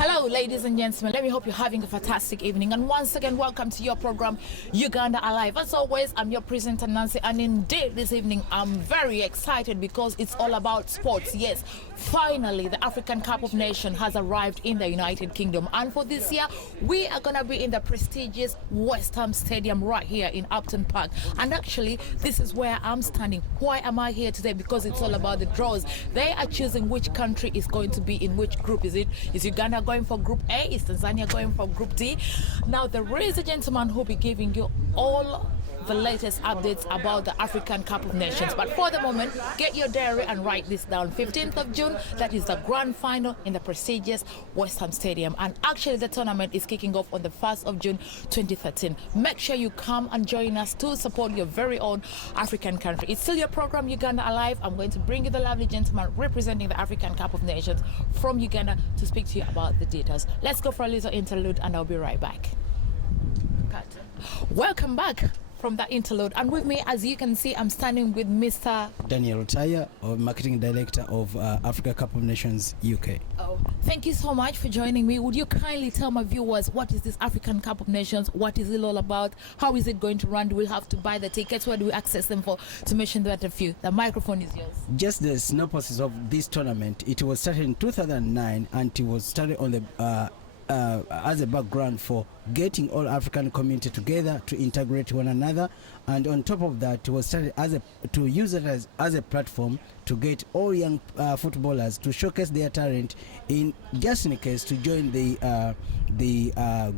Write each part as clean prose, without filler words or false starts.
Hello, ladies and gentlemen. Let me hope you're having a fantastic evening. And once again, welcome to your program, Uganda Alive. As always, I'm your presenter, Nancy. And indeed, this evening, I'm very excited because it's all about sports. Yes, finally, the African Cup of Nations has arrived in the United Kingdom. And for this year, we are going to be in the prestigious West Ham Stadium right here in Upton Park. And actually, this is where I'm standing. Why am I here today? Because it's all about the draws. They are choosing which country is going to be in which group. Is Uganda going for Group A? Is Tanzania going for Group D? Now, there is a gentleman who will be giving you all the latest updates about the African Cup of Nations. But for the moment, get your diary and write this down. 15th of June, that is the grand final in the prestigious West Ham Stadium. And actually, the tournament is kicking off on the 1st of June 2013. Make sure you come and join us to support your very own African country. It's still your program, Uganda Alive. I'm going to bring you the lovely gentleman representing the African Cup of Nations from Uganda to speak to you about the details. Let's go for a little interlude and I'll be right back. Cut. Welcome back from that interlude, and with me, as you can see, I'm standing with Mr. Daniel Taya, Marketing Director of Africa Cup of Nations UK. Oh, thank you so much for joining me. Would you kindly tell my viewers what is this African Cup of Nations? What is it all about? How is it going to run? Do we have to buy the tickets? Where do we access them for? To mention that a few. The microphone is yours. Just the synopsis of this tournament. It was started in 2009 and it was started on the as a background for getting all African community together to integrate one another, and on top of that, it was started to use it as a platform to get all young footballers to showcase their talent in case to join the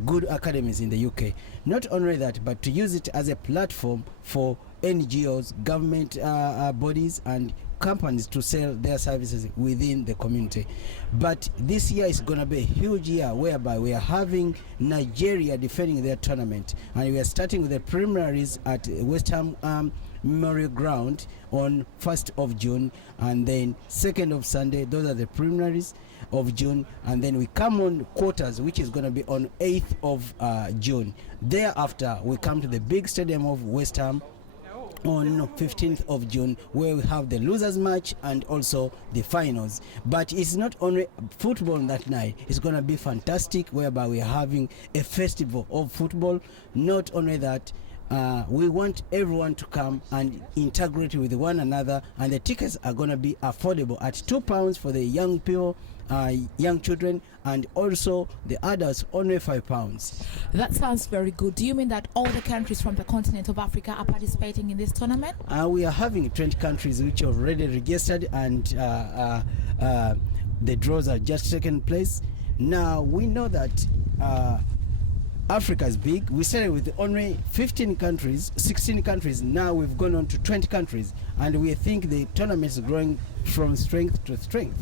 good academies in the UK. Not only that, but to use it as a platform for NGOs, government bodies, and companies to sell their services within the community. But this year is going to be a huge year whereby we are having Nigeria defending their tournament, and we are starting with the preliminaries at West Ham Memorial Ground on 1st of June, and then 2nd of Sunday. Those are the preliminaries of June, and then we come on quarters, which is going to be on 8th of June. Thereafter, we come to the big stadium of West Ham on 15th of June, where we have the losers match and also the finals. But it's not only football that night, it's going to be fantastic, whereby we are having a festival of football. Not only that, we want everyone to come and integrate with one another, and the tickets are going to be affordable at £2 for the young people, young children, and also the adults only £5. That sounds very good. Do you mean that all the countries from the continent of Africa are participating in this tournament? We are having 20 countries which are already registered, and the draws are just taking place. Now we know that Africa is big. We started with only 15 countries, 16 countries. Now we've gone on to 20 countries, and we think the tournament is growing from strength to strength.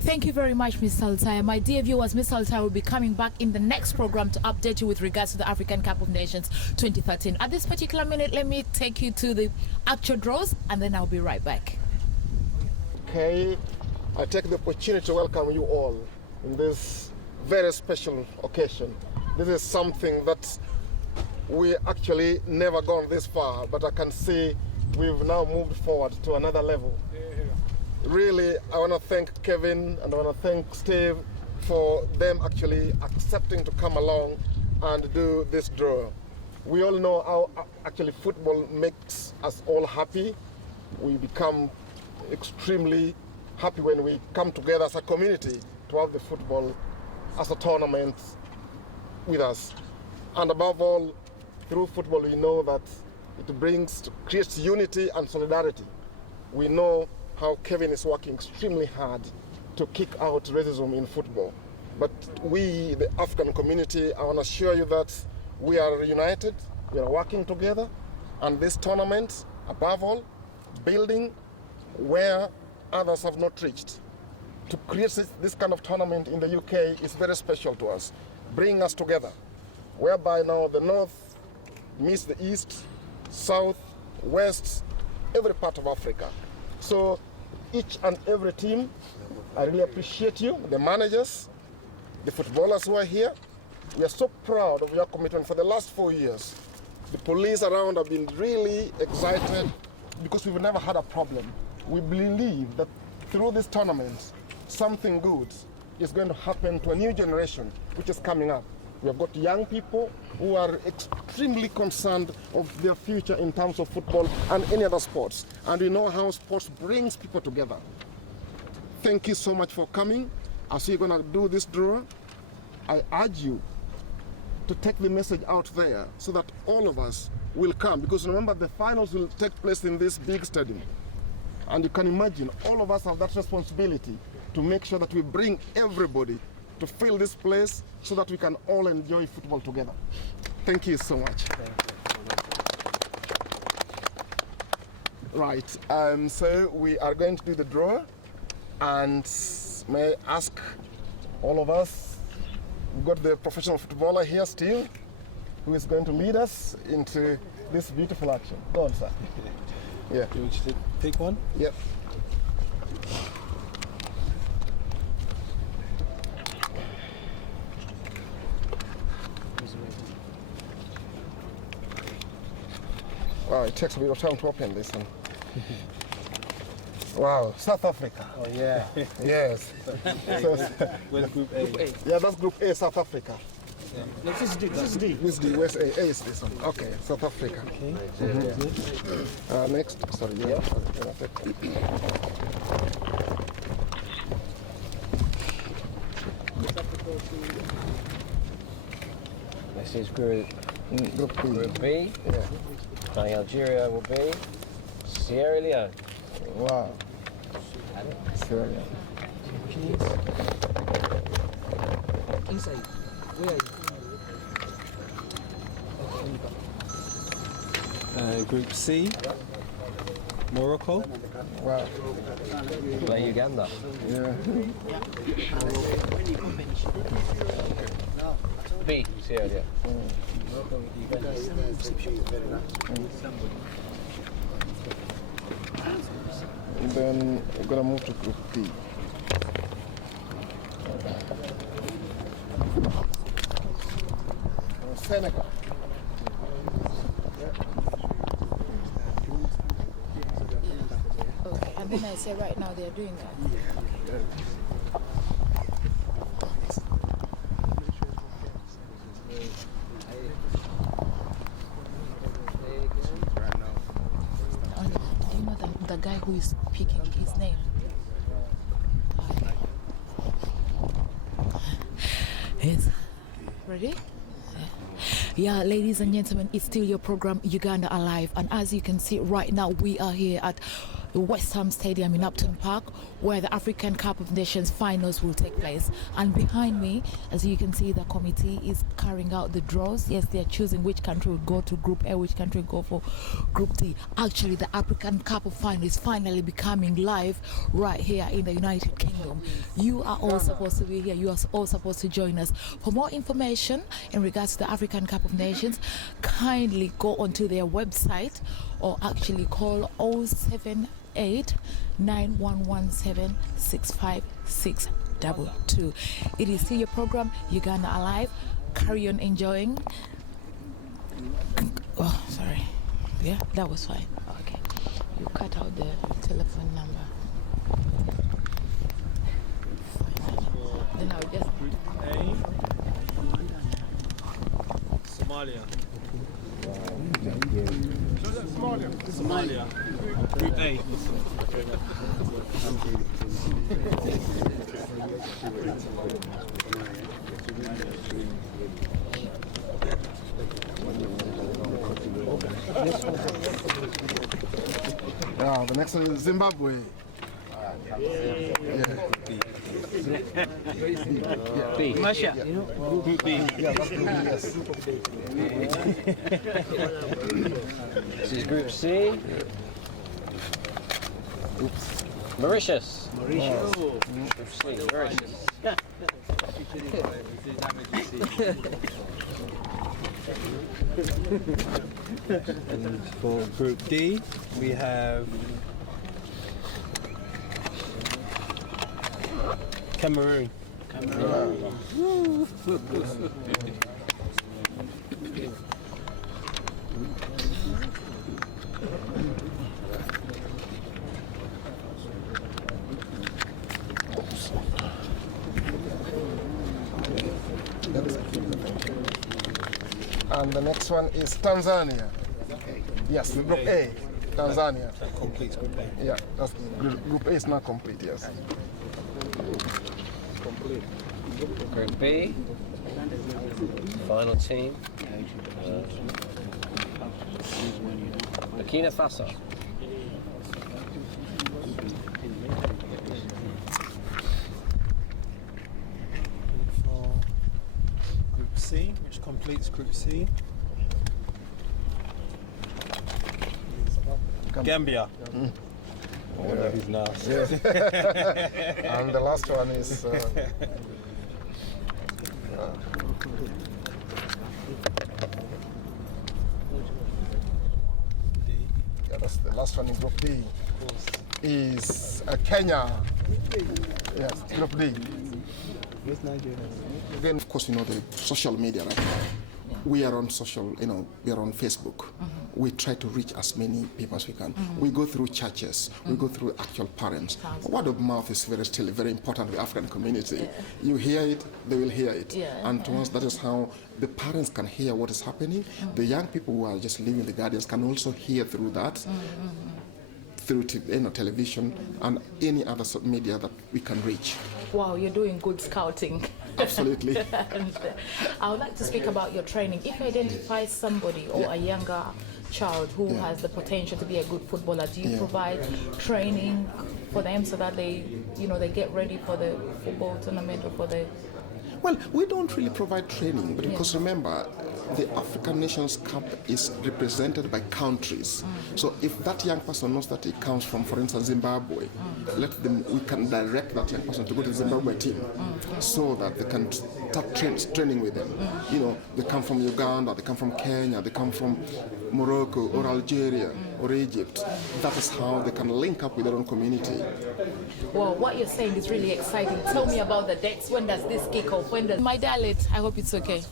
Thank you very much, Mr. Altaya. My dear viewers, Mr. Altaya will be coming back in the next program to update you with regards to the African Cup of Nations 2013. At this particular minute, let me take you to the actual draws, and then I'll be right back. Okay, I take the opportunity to welcome you all in this very special occasion. This is something that we actually never gone this far, but I can see we've now moved forward to another level. Really, I want to thank Kevin and I want to thank Steve for them actually accepting to come along and do this draw. We all know how actually football makes us all happy. We become extremely happy when we come together as a community to have the football as a tournament with us. And above all, through football, we know that it creates unity and solidarity. We know how Kevin is working extremely hard to kick out racism in football. But we, the African community, I want to assure you that we are united, we are working together, and this tournament, above all, building where others have not reached. To create this kind of tournament in the UK is very special to us, bringing us together, whereby now the North meets the East, South, West, every part of Africa. So each and every team, I really appreciate you, the managers, the footballers who are here. We are so proud of your commitment for the last 4 years. The police around have been really excited because we've never had a problem. We believe that through this tournament, something good is going to happen to a new generation which is coming up. We have got young people who are extremely concerned of their future in terms of football and any other sports. And we know how sports brings people together. Thank you so much for coming. As we're going to do this draw, I urge you to take the message out there so that all of us will come. Because remember, the finals will take place in this big stadium. And you can imagine, all of us have that responsibility to make sure that we bring everybody to fill this place so that we can all enjoy football together. Thank you so much. Right, so we are going to do the draw, and may I ask all of us, we've got the professional footballer here still, who is going to lead us into this beautiful action. Go on, sir. Yeah. Do you pick one? Yep. Wow, it takes a bit of time to open this one. Wow, South Africa. Oh, yeah. Yes. So, With Group A. yeah, that's Group A, South Africa. No, this is D. This is D. This is the West A. A is this one. Okay, South Africa. Okay. Next. Sorry, yeah. This is Group Group B. Group B. Yeah. Playing Algeria will be Sierra Leone. Wow. Sierra Leone. Inside. Where are you? Group C. Morocco. Wow. Play Uganda. Yeah. B. Sierra Leone. And then we're gonna move to Group D. Senegal. Okay, and then I say right now they're doing that. And do you know the guy who is picking his name? Yes. Ready? Yeah, ladies and gentlemen, it's still your program Uganda Alive, and as you can see right now, we are here at the West Ham Stadium in Upton Park, where the African Cup of Nations finals will take place. And behind me, as you can see, the committee is carrying out the draws. Yes, they're choosing which country will go to Group A, which country will go for Group D. Actually, the African Cup of Finals is finally becoming live right here in the United Kingdom. You are all supposed to be here. You are all supposed to join us. For more information in regards to the African Cup of Nations, kindly go onto their website or actually call 078 9117 65622. It is still your program Uganda Alive. Carry on enjoying. Oh, sorry. Yeah, that was fine. Okay. You cut out the telephone number. Then I'll just. Somalia. Somalia. Group A. Now, the next one is Zimbabwe. B. Russia. Group B. Yeah, that's Group B, yes. This is Group C. Mauritius. Mauritius. Group C. Mauritius. And for Group D, we have Cameroon. And the next one is Tanzania. Yes, Group A, Tanzania. That completes Group A. Yeah, that's Group A is not complete, yes. Group B. Final team. Burkina Faso. For Group C, which completes Group C. Gambia. Yeah. He's nice. Yes. And the last one is yeah, that's the last one in Group D. Is Kenya. Yes, Group D. Where's Nigeria? Then, of course, the social media right now. We are on social, we are on Facebook. We try to reach as many people as we can. We go through churches. We go through actual parents. Word of mouth is still very important with the African community. Yeah. You hear it, they will hear it. Yeah. And to us, that is how the parents can hear what is happening. The young people who are just living the gardens can also hear through that. Through television and any other media that we can reach. Wow, you're doing good scouting. Absolutely. And I would like to speak about your training. If you identify somebody or a younger child who has the potential to be a good footballer, do you provide training for them so that they get ready for the football tournament or for the... Well, we don't really provide training, but because remember, the African Nations Cup is represented by countries. So if that young person knows that he comes from, for instance, Zimbabwe, we can direct that young person to go to the Zimbabwe team so that they can start training with them. They come from Uganda, they come from Kenya, they come from Morocco or Algeria or Egypt. That is how they can link up with their own community. Well, what you're saying is really exciting. Tell me about the dates. When does this kick off? My dialect, I hope it's okay.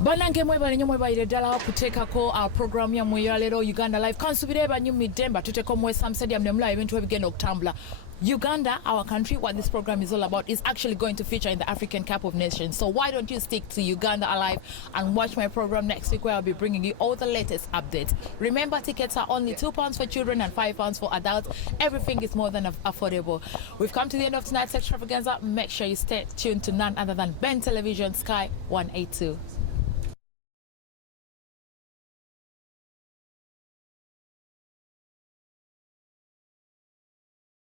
Banange mwebale nnyo mwebalire ddala kuteekako program yammwe ya leero Uganda Live. Kansubire banyumidde mbatuteeko mu West Ham Stadium ne mulaba ebintu ebigenda okutambula. Uganda, our country, what this program is all about, is actually going to feature in the African Cup of Nations. So why don't you stick to Uganda Alive and watch my program next week where I'll be bringing you all the latest updates. Remember, tickets are only £2 for children and £5 for adults. Everything is more than affordable. We've come to the end of tonight's extravaganza. Make sure you stay tuned to none other than Ben Television Sky 182.